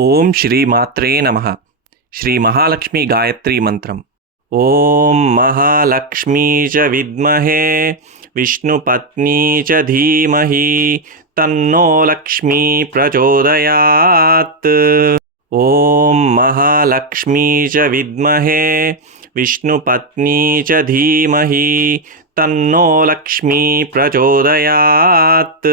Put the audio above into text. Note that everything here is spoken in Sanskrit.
ఓం శ్రీ మాత్రే నమ. శ్రీ మహాలక్ష్మి గాయత్రి మంత్రం. ఓం మహాలక్ష్మీ చ విద్మహే విష్ణుపత్నీ చ ధీమహి తన్నో లక్ష్మీ ప్రచోదయాత్. ఓం మహాలక్ష్మీ చ విద్మహే విష్ణుపత్నీ చ ధీమహి తన్నో లక్ష్మీ ప్రచోదయాత్.